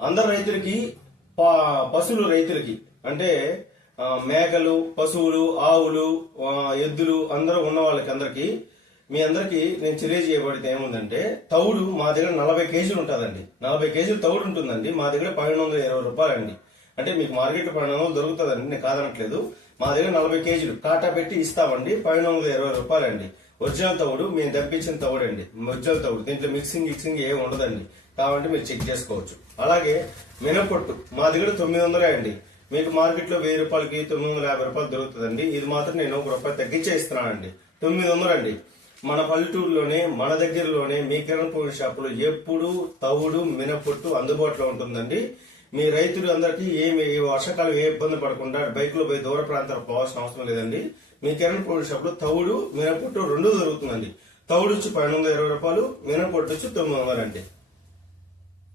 అందరు రైతులకి పశువులు రైతులకి అంటే మేకలు, పశువులు, ఆవులు, ఎద్దులు అందరూ ఉన్న వాళ్ళకి అందరికి మీ అందరికి నేను తెలియజేయబడితే ఏముందంటే తౌడు మా దగ్గర 40 కేజీలు ఉంటుందండి. 40 కేజీలు తౌడు ఉంటుందండి. మా దగ్గర 1220 రూపాయలండి. అంటే మీకు మార్కెట్ 1200 దొరుకుతుందండి, నేను కాదనట్లేదు. మా దగ్గర 40 కేజీలు కాటా పెట్టి ఇస్తామండి. 1220 రూపాయలండి. ఒరిజినల్ తౌడు, మేము దప్పించిన తౌడు అండి. ఒరిజినల్ తౌడు, దీంట్లో మిక్సింగ్ ఏమి ఉండదండి. కాబట్టి మీరు చెక్ చేసుకోవచ్చు. అలాగే మినపొట్టు మా దగ్గర 900 అండి. మీకు మార్కెట్ లో 1000 రూపాయలకి 950 రూపాయలు దొరుకుతుందండి. ఇది మాత్రం నేను 1 రూపాయి తగ్గించే ఇస్తున్నానండి. 900 అండి. మన పల్లెటూరులోనే మన దగ్గరలోనే మీ కిరణ్ పౌడర్ షాపులో ఎప్పుడు తవుడు మినపొట్టు అందుబాటులో ఉంటుందండి. మీ రైతులు అందరికీ వర్షాకాలం ఏ ఇబ్బంది పడకుండా బైక్ లో పోయి దూర ప్రాంతాలకు పోవాల్సిన అవసరం లేదండి. మీ కిరణ్ పౌడర్ షాప్ లో తవుడు మినపొట్టు 2 దొరుకుతుందండి. తవుడు వచ్చి 1220 రూపాయలు, మినపొట్టు వచ్చి 900 అండి.